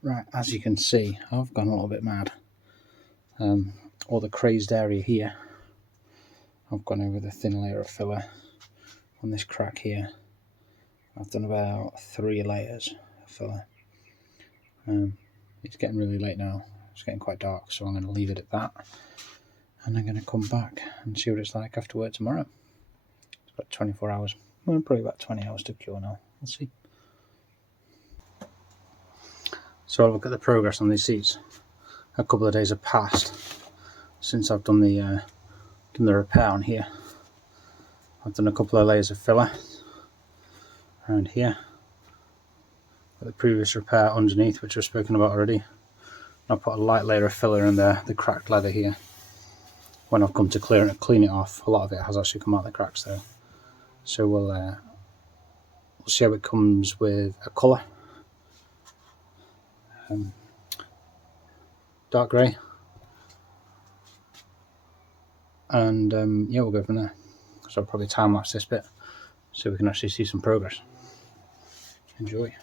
Right, as you can see, I've gone a little bit mad. All the crazed area here, I've gone over the thin layer of filler. On this crack here, I've done about 3 layers of filler. It's getting really late now, it's getting quite dark, so I'm going to leave it at that. And I'm going to come back and see what it's like after work tomorrow. It's about 24 hours, well, probably about 20 hours to cure now, we'll see. So I'll look at the progress on these seats. A couple of days have passed since I've done the repair on here. I've done a couple of layers of filler around here. Got the previous repair underneath, which I've spoken about already. I've put a light layer of filler in the cracked leather here. When I've come to clean it off, a lot of it has actually come out the cracks there. So we'll see how it comes with a colour. Dark grey. And yeah, we'll go from there. So I'll probably time lapse this bit so we can actually see some progress. Enjoy.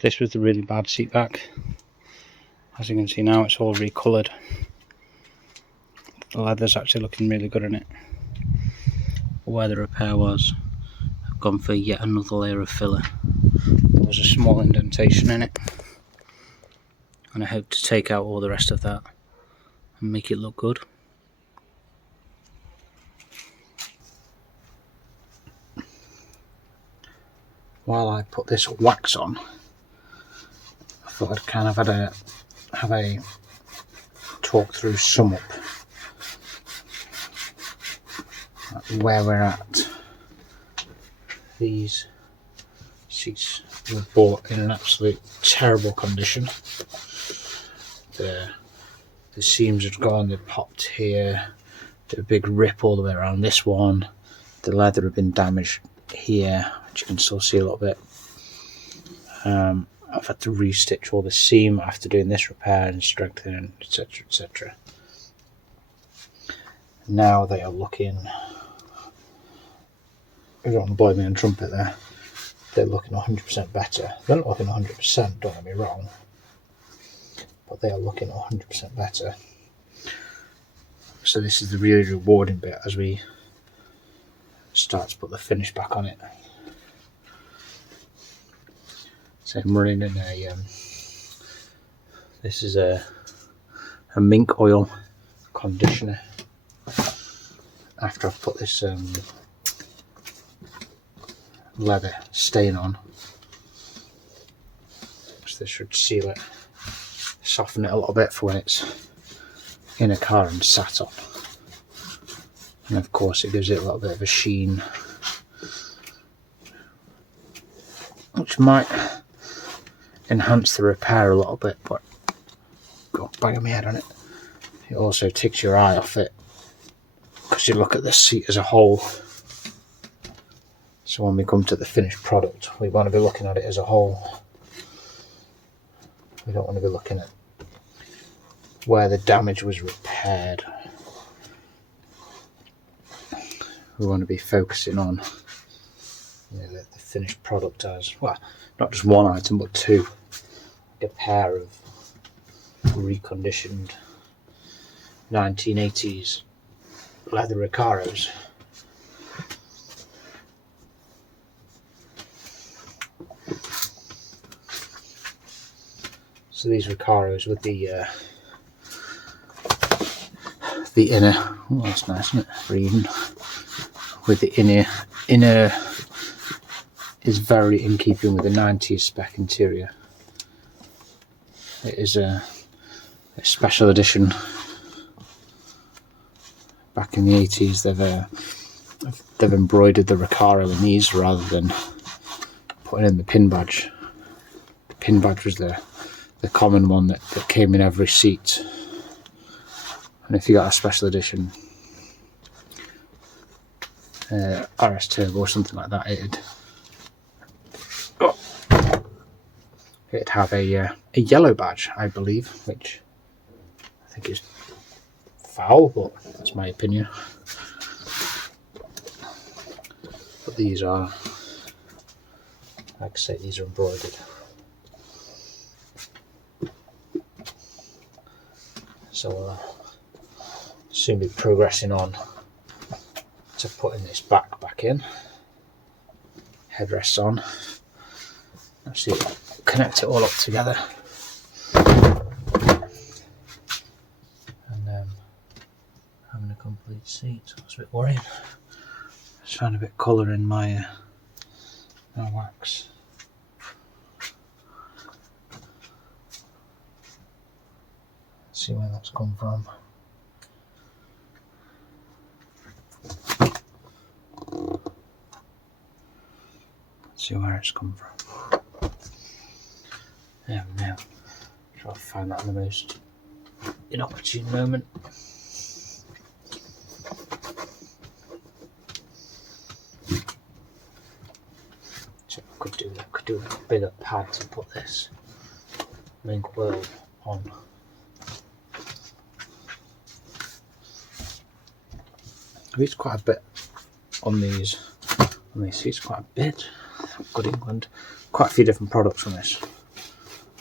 This was the really bad seat back. As you can see now, it's all recoloured. The leather's actually looking really good in it. Where the repair was, I've gone for yet another layer of filler. There was a small indentation in it, and I hope to take out all the rest of that and make it look good. While I put this wax on, I thought I'd kind of have a talk through sum up where we're at. These seats were bought in an absolute terrible condition. The seams had gone, they popped here, did a big rip all the way around this one. The leather had been damaged here, which you can still see a little bit. I've had to restitch all the seam after doing this repair and strengthening, etc, etc. Now they are looking, I don't want to blow me on trumpet there, they're looking 100% better. They're not looking 100%, don't get me wrong, but they are looking 100% better. So this is the really rewarding bit as we start to put the finish back on it. So I'm running in this is a mink oil conditioner after I've put this leather stain on. So this should seal it, soften it a little bit for when it's in a car and sat on. And of course it gives it a little bit of a sheen, which might enhance the repair a little bit, but got banging my head on it. It also takes your eye off it because you look at the seat as a whole. So when we come to the finished product, we want to be looking at it as a whole. We don't want to be looking at where the damage was repaired. We want to be focusing on, you know, the finished product as, well, not just one item but two. Like a pair of reconditioned 1980s leather Recaros. So these Recaros with the inner, oh that's nice, isn't it? Breathing. With the inner is very in keeping with the 90s spec interior. It is a special edition. Back in the 80s they've embroidered the Recaro in these rather than putting in the pin badge. The pin badge was the common one that came in every seat, and if you got a special edition RS Turbo or something like that, it'd have a yellow badge, I believe, which I think is foul, but that's my opinion. But these are, like I say, these are embroidered. So we'll soon be progressing on to putting this back in. Headrests on. Actually connect it all up together. And having a complete seat. So I was a bit worried. Just trying a bit of colour in my wax. See where that's come from. See where it's come from. There we go. Try to find that in the most inopportune moment. So I could do a bigger pad to put this link wheel on. It's quite a bit on these seats, quite a bit. Good England. Quite a few different products on this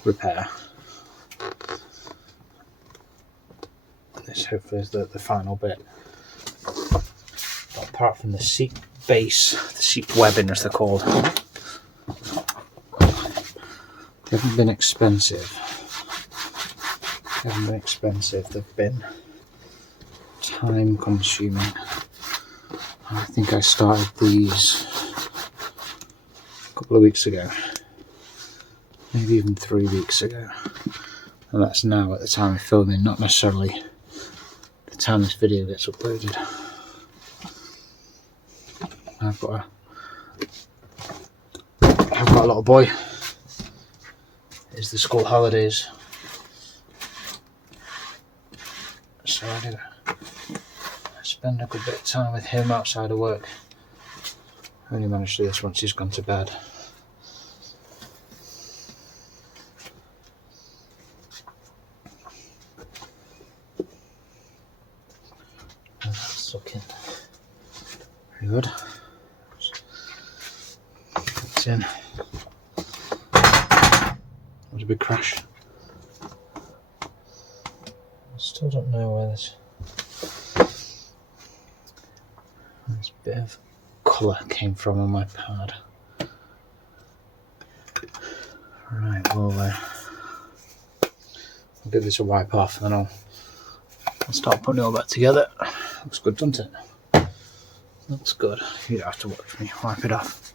repair. This hopefully is the final bit. But apart from the seat base, the seat webbing as they're called, they haven't been expensive. They've been time consuming. I think I started these a couple of weeks ago, maybe even 3 weeks ago, and that's now at the time of filming, not necessarily the time this video gets uploaded. I've got a little boy. It's the school holidays, so I do spend a good bit of time with him outside of work. I only manage to do this once he's gone to bed. And that's looking very good. It's in. That was a big crash. I still don't know where this bit of colour came from on my pad. Right, we'll give this a wipe off and then I'll start putting it all back together. Looks good, doesn't it? Looks good. You don't have to watch me wipe it off.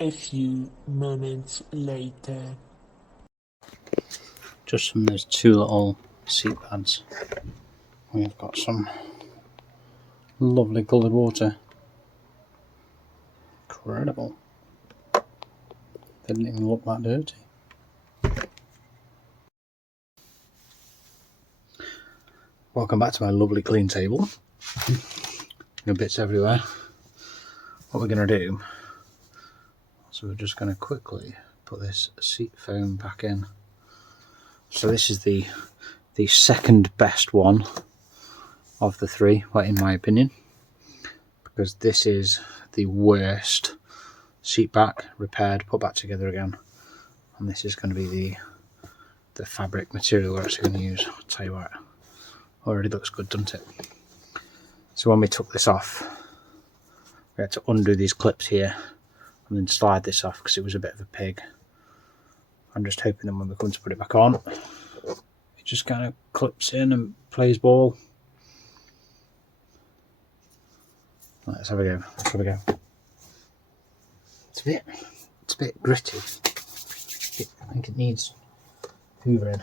A few moments later. Just from those two little seat pads, we've got some lovely coloured water. Incredible. They didn't even look that dirty. Welcome back to my lovely clean table. No bits everywhere. What we're going to do, so we're just going to quickly put this seat foam back in. So this is the second best one of the three, well, in my opinion, because this is the worst seat back, repaired, put back together again, and this is going to be the fabric material we're actually going to use. I'll tell you what, already looks good, doesn't it? So when we took this off, we had to undo these clips here and then slide this off because it was a bit of a pig. I'm just hoping that when we come to put it back on, it just kind of clips in and plays ball. Right, let's have a go. Let's have a go. It's a bit gritty. I think it needs hoovering.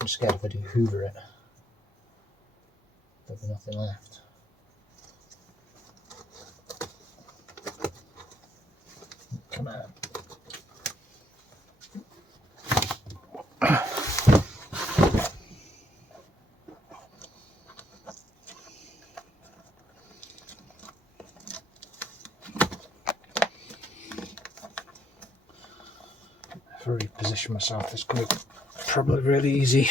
I'm scared if I do hoover it, there'll be nothing left. Come on. If I reposition myself, this could be probably really easy.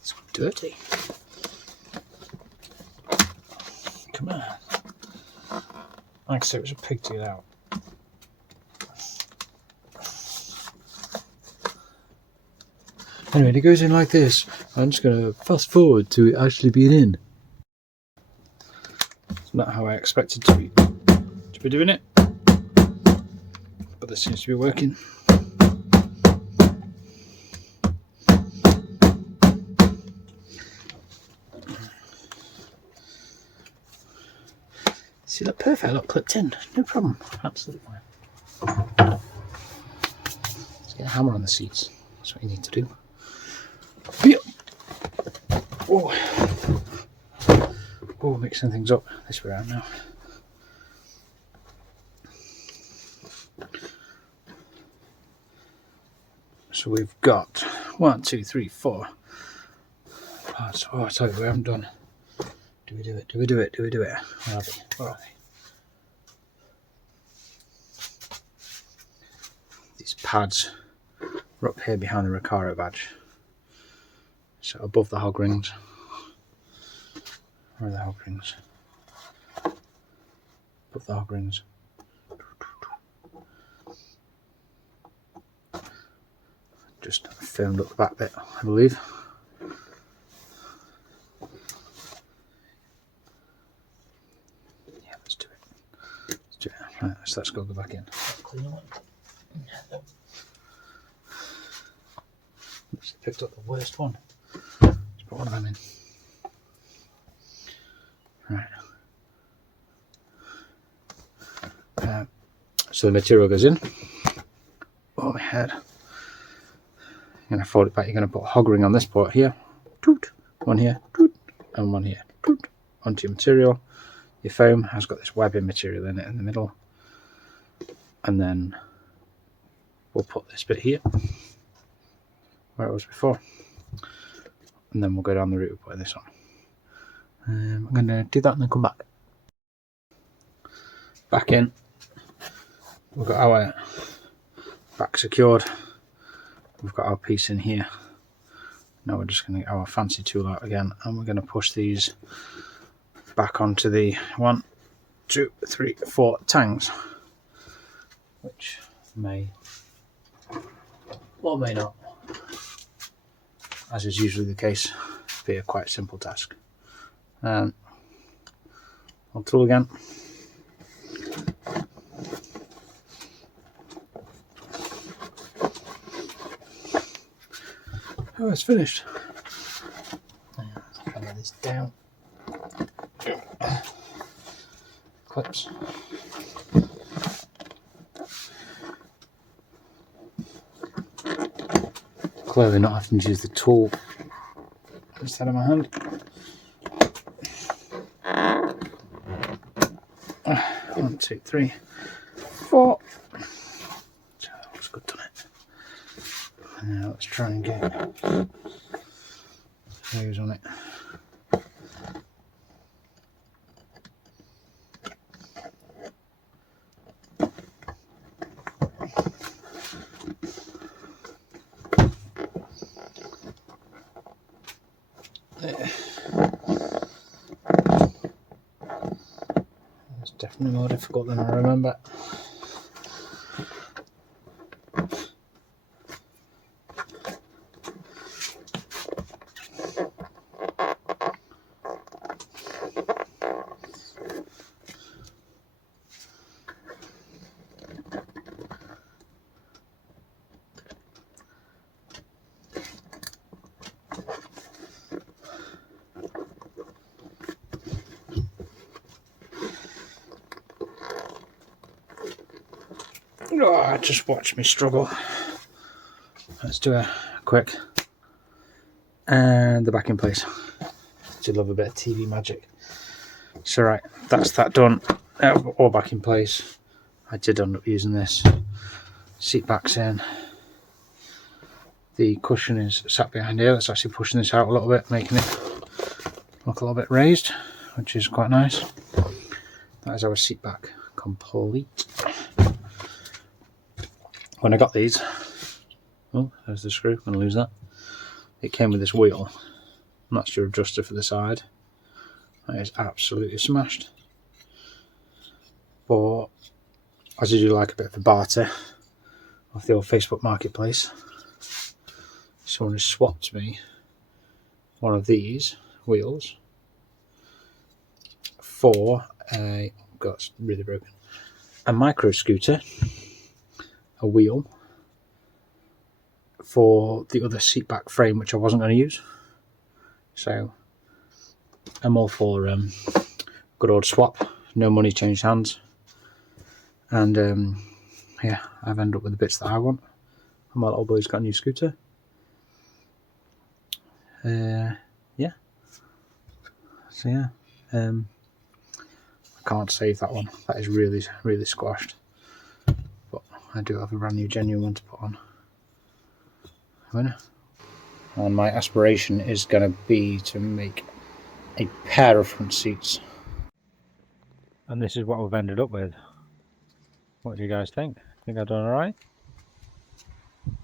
It's dirty. Come on. Like I said, it was a pig to get out. Anyway, it goes in like this. I'm just going to fast forward to it actually being in. It's not how I expected to be doing it, but this seems to be working. See, look perfect, look clipped in, no problem, absolutely fine. Let's get a hammer on the seats, that's what you need to do. Oh, mixing things up this way around now. So we've got 1, 2, 3, 4 parts. Oh, I tell you, we haven't done. Do we do it? Do we do it? Do we do it? Where are they? Where are they? These pads are up here behind the Recaro badge. So above the hog rings. Where are the hog rings? Above the hog rings. Just firmed up the back bit, I believe. Yeah, let's do it. Let's do it. Right, so let's go back in. Clean one. Just picked up the worst one. Let's put one of them in. Right. So the material goes in. Oh, my head. You're going to fold it back. You're going to put a hog ring on this part here. Toot. One here. Toot. And one here. Toot. Onto your material. Your foam has got this webbing material in it in the middle. And then we'll put this bit here where it was before. And then we'll go down the route of putting this on. I'm going to do that and then come back. Back in. We've got our back secured. We've got our piece in here. Now we're just going to get our fancy tool out again and we're going to push these back onto the 1, 2, 3, 4 tangs, which may or may not, as is usually the case, be a quite simple task. I'll tool again. Oh, it's finished. Let's try this down. Clips. Clearly not having to use the tool instead of my hand. 1, 2, 3, 4. So that looks good, doesn't it? Now let's try and get those on it. It's definitely more difficult than I remember. Oh, just watch me struggle. Let's do a quick and the back in place. Do love a bit of TV magic. So right, that's that done. All back in place. I did end up using this. Seat back's in. The cushion is sat behind here. That's actually pushing this out a little bit, making it look a little bit raised, which is quite nice. That is our seat back complete. When I got these, oh, there's the screw, I'm going to lose that. It came with this wheel, and that's your adjuster for the side. That is absolutely smashed. But as I do like a bit of a barter off the old Facebook marketplace, someone has swapped me one of these wheels for a, oh God, it's really broken, a micro scooter. A wheel for the other seat back frame, which I wasn't going to use. So I'm all for good old swap, no money changed hands, and yeah, I've ended up with the bits that I want, and my little boy's got a new scooter. Yeah, so yeah, I can't save that one. That is really squashed. I do have a brand new genuine one to put on. Winner. And my aspiration is going to be to make a pair of front seats. And this is what we've ended up with. What do you guys think? Think I've done alright?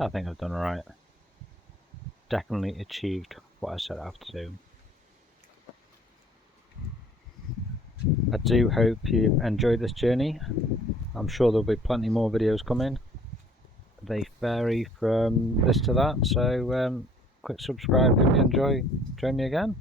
I think I've done alright. Definitely achieved what I set out to do. I do hope you enjoyed this journey. I'm sure there'll be plenty more videos coming. They vary from this to that, so quick subscribe if you enjoy. Join me again.